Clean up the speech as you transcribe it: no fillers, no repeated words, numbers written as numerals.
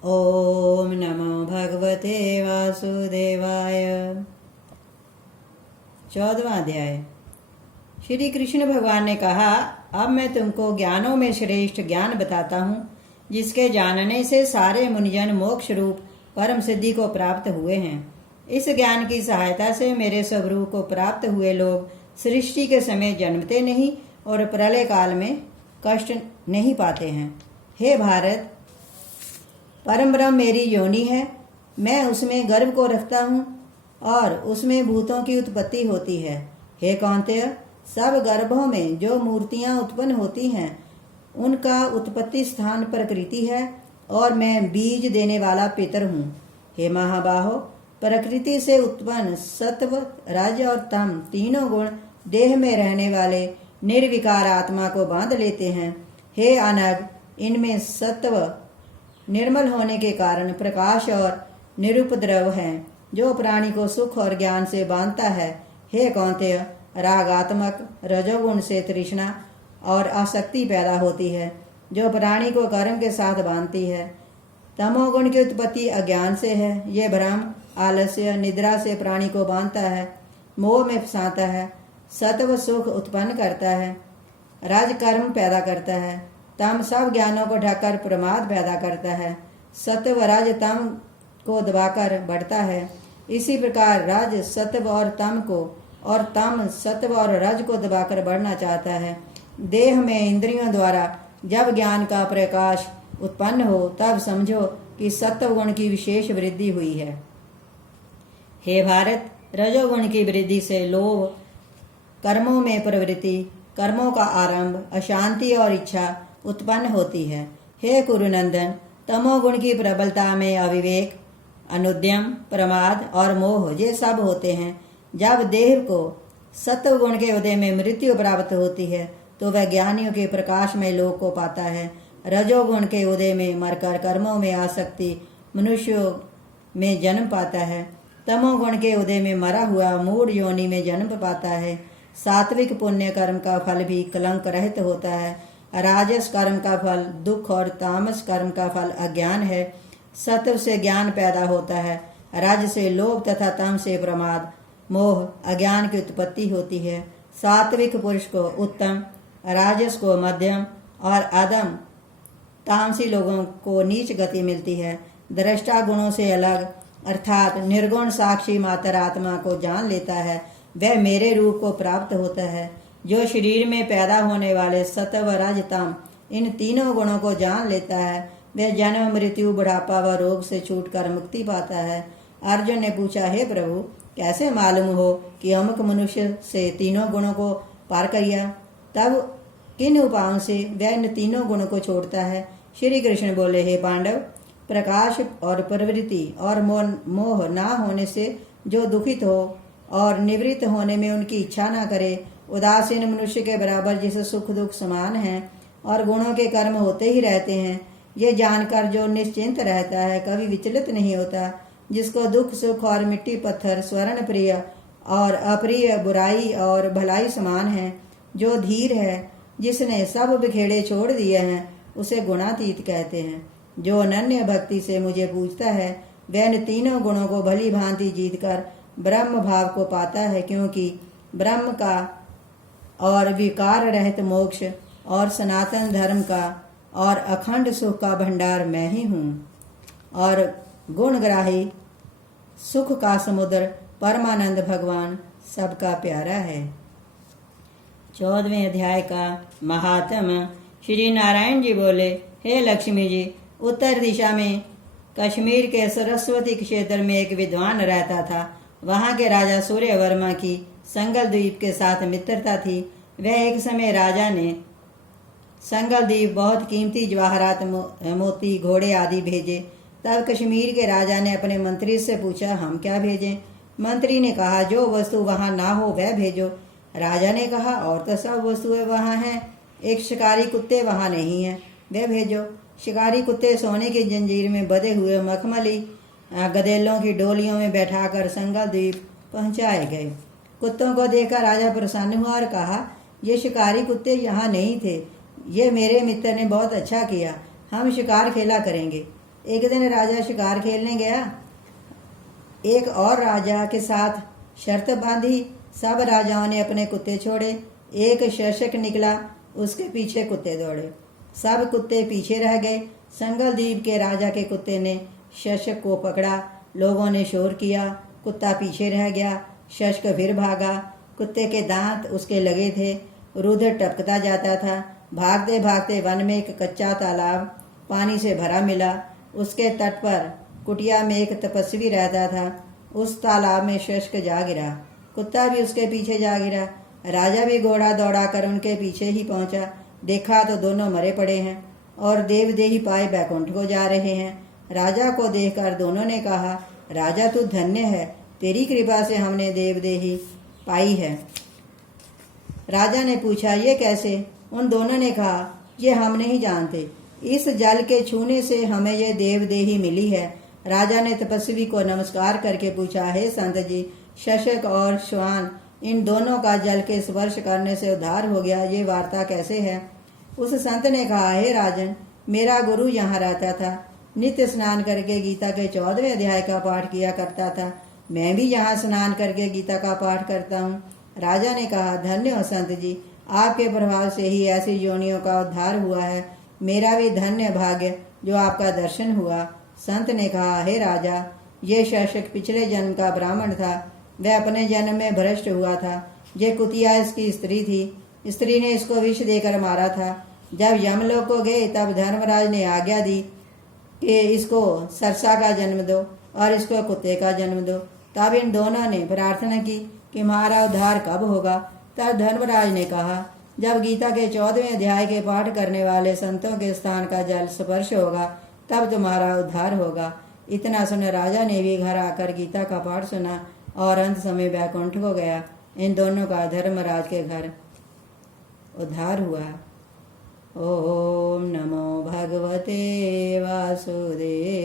ओम नमो भगवते वासुदेवाय। 14वां अध्याय। श्री कृष्ण भगवान ने कहा, अब मैं तुमको ज्ञानों में श्रेष्ठ ज्ञान बताता हूँ, जिसके जानने से सारे मुनिजन मोक्ष रूप परम सिद्धि को प्राप्त हुए हैं। इस ज्ञान की सहायता से मेरे स्वरूप को प्राप्त हुए लोग सृष्टि के समय जन्मते नहीं और प्रलय काल में कष्ट नहीं पाते हैं। हे भारत, परम ब्रह्म मेरी योनि है। मैं उसमें गर्भ को रखता हूँ और उसमें भूतों की उत्पत्ति होती है। हे कौन्तेय, सब गर्भों में जो मूर्तियाँ उत्पन्न होती हैं उनका उत्पत्ति स्थान प्रकृति है और मैं बीज देने वाला पितर हूँ। हे महाबाहो, प्रकृति से उत्पन्न सत्व, रज और तम तीनों गुण देह में रहने वाले निर्विकार आत्मा को बांध लेते हैं। हे अनग, इनमें सत्व निर्मल होने के कारण प्रकाश और निरुपद्रव है, जो प्राणी को सुख और ज्ञान से बांधता है। हे कौन्तेय, रागात्मक रजोगुण से तृष्णा और आसक्ति पैदा होती है, जो प्राणी को कर्म के साथ बांधती है। तमोगुण की उत्पत्ति अज्ञान से है। ये भ्रम, आलस्य, निद्रा से प्राणी को बांधता है, मोह में फंसाता है। सत्व सुख उत्पन्न करता है, रज कर्म पैदा करता है। तम सब ज्ञानों को ढककर प्रमाद पैदा करता है। सत्व रज तम को दबाकर बढ़ता है। इसी प्रकार रज सत्व और तम को और तम सत्व और रज को दबाकर बढ़ना चाहता है। देह में इंद्रियों द्वारा जब ज्ञान का प्रकाश उत्पन्न हो, तब समझो कि सत्व गुण की विशेष वृद्धि हुई है। हे भारत, रजोगुण की वृद्धि से लोभ, कर्मों में प्रवृत्ति, कर्मों का आरंभ, अशांति और इच्छा उत्पन्न होती है। हे कुरुनंदन, तमोगुण की प्रबलता में अविवेक, अनुद्यम, प्रमाद और मोह ये सब होते हैं। जब देह को सत्व गुण के उदय में मृत्यु प्राप्त होती है, तो वह ज्ञानियों के प्रकाशमय लोक को पाता है। रजोगुण के उदय में मरकर कर्मों में आसक्ति मनुष्यों में जन्म पाता है। तमोगुण के उदय में मरा हुआ मूढ़ योनि में जन्म पाता है। सात्विक पुण्य कर्म का फल भी कलंक रहित होता है। राजस कर्म का फल दुख और तामस कर्म का फल अज्ञान है। सत्व से ज्ञान पैदा होता है, रज से लोभ तथा तम से प्रमाद, मोह, अज्ञान की उत्पत्ति होती है। सात्विक पुरुष को उत्तम, राजस को मध्यम और अधम, तामसी लोगों को नीच गति मिलती है। दृष्टा गुणों से अलग अर्थात निर्गुण साक्षी मात्र आत्मा को जान लेता है, वह मेरे रूप को प्राप्त होता है। जो शरीर में पैदा होने वाले सत्व, रज, तम इन तीनों गुणों को जान लेता है, वह जन्म, मृत्यु, बुढ़ापा व रोग से छूटकर मुक्ति पाता है। अर्जुन ने पूछा, हे प्रभु, कैसे मालूम हो कि अमुक मनुष्य से तीनों गुणों को पार किया? तब किन उपायों से वह इन तीनों गुणों को छोड़ता है? श्री कृष्ण बोले, हे पांडव, प्रकाश और प्रवृत्ति और मोह ना होने से जो दुखित हो और निवृत्त होने में उनकी इच्छा ना करे, उदासीन मनुष्य के बराबर जिसे सुख दुख समान हैं और गुणों के कर्म होते ही रहते हैं, ये जानकर जो निश्चिंत रहता है, कभी विचलित नहीं होता, जिसको दुख सुख और मिट्टी पत्थर, स्वर्ण प्रिय और अप्रिय, बुराई और भलाई समान है, जो धीर है, जिसने सब बिखेड़े छोड़ दिए हैं, उसे गुणातीत कहते हैं। जो अनन्य भक्ति से मुझे पूजता है, वह इन तीनों गुणों को भली भांति जीतकर ब्रह्म भाव को पाता है, क्योंकि ब्रह्म का और विकार रहित मोक्ष और सनातन धर्म का और अखंड सुख का भंडार मैं ही हूँ, और गुणग्राही सुख का समुद्र परमानंद भगवान सबका प्यारा है। 14वें अध्याय का महात्म। श्री नारायण जी बोले, हे लक्ष्मी जी, उत्तर दिशा में कश्मीर के सरस्वती क्षेत्र में एक विद्वान रहता था। वहाँ के राजा सूर्यवर्मा की संगल द्वीप के साथ मित्रता थी। वह एक समय राजा ने संगल द्वीप बहुत कीमती जवाहरात, मोती, घोड़े आदि भेजे। तब कश्मीर के राजा ने अपने मंत्री से पूछा, हम क्या भेजें? मंत्री ने कहा, जो वस्तु वहाँ ना हो वह भेजो। राजा ने कहा, और तो सब वस्तुएं वहाँ हैं, एक शिकारी कुत्ते वहाँ नहीं है, वह भेजो। शिकारी कुत्ते सोने की जंजीर में बंधे हुए मखमली गधेलों की डोलियों में बैठाकर संगल द्वीप पहुँचाए गए। कुत्तों को देखकर राजा प्रसन्न हुआ और कहा, ये शिकारी कुत्ते यहाँ नहीं थे, ये मेरे मित्र ने बहुत अच्छा किया, हम शिकार खेला करेंगे। एक दिन राजा शिकार खेलने गया। एक और राजा के साथ शर्त बांधी। सब राजाओं ने अपने कुत्ते छोड़े। एक शशक निकला, उसके पीछे कुत्ते दौड़े। सब कुत्ते पीछे रह गए। संगलदीप के राजा के कुत्ते ने शशक को पकड़ा। लोगों ने शोर किया। कुत्ता पीछे रह गया। शशक फिर भागा। कुत्ते के दांत उसके लगे थे। रुधिर टपकता जाता था। भागते भागते वन में एक कच्चा तालाब पानी से भरा मिला। उसके तट पर कुटिया में एक तपस्वी रहता था। उस तालाब में शशक जा गिरा। कुत्ता भी उसके पीछे जा गिरा। राजा भी घोड़ा दौड़ा कर उनके पीछे ही पहुंचा। देखा तो दोनों मरे पड़े हैं और देवदेही पाए बैकुंठ को जा रहे हैं। राजा को देखकर दोनों ने कहा, राजा तू धन्य है, तेरी कृपा से हमने देवदेही पाई है। राजा ने पूछा, ये कैसे? उन दोनों ने कहा, ये हम नहीं जानते। इस जल के छूने से हमें ये देवदेही मिली है। राजा ने तपस्वी को नमस्कार करके पूछा, हे संत जी, शशक और श्वान इन दोनों का जल के स्पर्श करने से उद्धार हो गया, ये वार्ता कैसे है? उस संत ने कहा, हे राजन, मेरा गुरु यहाँ रहता था, नित्य स्नान करके गीता के 14वें अध्याय का पाठ किया करता था। मैं भी यहाँ स्नान करके गीता का पाठ करता हूँ। राजा ने कहा, धन्य हो संत जी, आपके प्रभाव से ही ऐसी योनियों का उद्धार हुआ है। मेरा भी धन्य भाग्य जो आपका दर्शन हुआ। संत ने कहा, हे राजा, ये शशक पिछले जन्म का ब्राह्मण था। वह अपने जन्म में भ्रष्ट हुआ था। ये कुतिया इसकी स्त्री थी। स्त्री ने इसको विष देकर मारा था। जब यमलोक को गए तब धर्मराज ने आज्ञा दी कि इसको सरसा का जन्म दो और इसको कुत्ते का जन्म दो। तब इन दोनों ने प्रार्थना की कि हमारा उद्धार कब होगा? तब धर्मराज ने कहा, जब गीता के 14वें अध्याय के पाठ करने वाले संतों के स्थान का जल स्पर्श होगा तब तुम्हारा उद्धार होगा। इतना सुन राजा ने भी घर आकर गीता का पाठ सुना और अंत समय बैकुंठ को गया। इन दोनों का धर्मराज के घर उद्धार हुआ। ओम नमो भगवते वासुदेवाय।